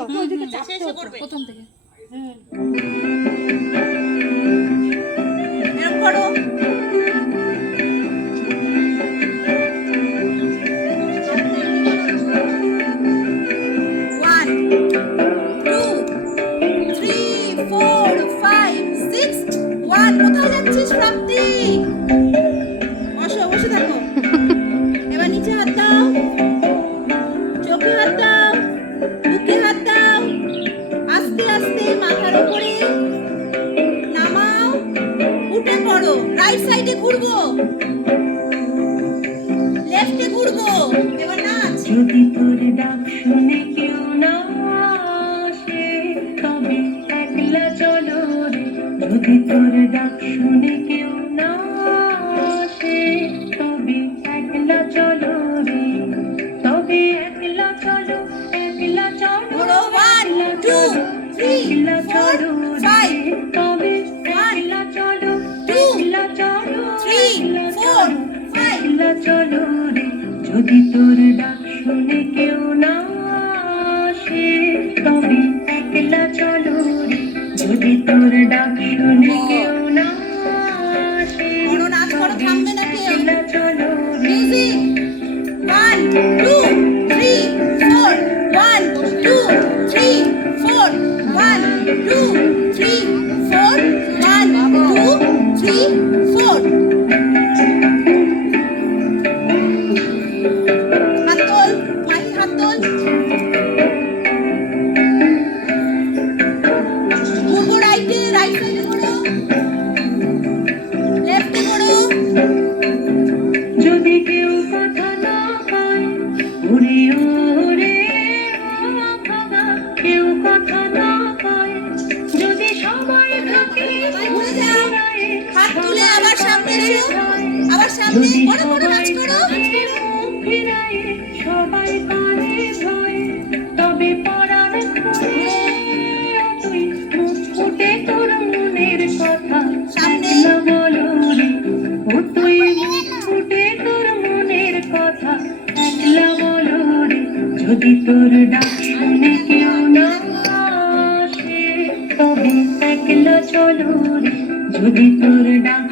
প্রথম থেকে কোথায় যাচ্ছিস প্রাপ্তি? বসো, বসে থাকো। এবার নিচে হাত দাও, চোখে হাত দাও, বুকে হাত দাও, আস্তে আস্তে মাথার উপরে নামাও, উঠে পড়ো। রাইট সাইডে ঘুরবো, লেফটে ঘুরবো। এবার নাচ। যদি তোর ডাক শুনে কেউ না আসে তবে একলা চলো রে। যদি তোর ডাক শুনে কেউ না আসে তবে একলা চলো রে। তবে একলা চলো, একলা চলো, ধরো 1 2 3 একলা 4 চলো 5 তবে একলা চলো, 2 একলা চলো, 3 4 5 একলা চলো রে। যদি তোর ডাক শুনে কেউ না আসে তবে একলা চলো রে। যদি তোর ডাক শুনে কেউ না আসে কোনো নাচ করো, থামবে না কেউ। একলা চলো রে। মিউজিক 1 2 3 4 1 2 3 4 1 2 3 4 1 2 3 4 হাত তোল, মাহি হাত তোল। ঘুরবো রাইটে, রাইট সাইডে ঘোরো, লেফটে ঘোরো। যদি কেউ কথা না পায় ওরে ওরে বাবা, কেউ কথা না পায় যদি সবাই থাকে ঘুরে যাও, হাত তুলে আবার সামনে এসো, আবার সামনে করো, করো, নাচ করো। ফিরায় সবাই পারে ভয় তবে পরার খুলে তুই মুখ ফুটে তোর মনের কথা সামনে। একলা বলো রে। ও তুই মুখ ফুটে তোর মনের কথা একলা বলো রে। যদি তোর ডাক শুনে কেউ না আসে তবে একলা চলো রে। যদি তোর ডাক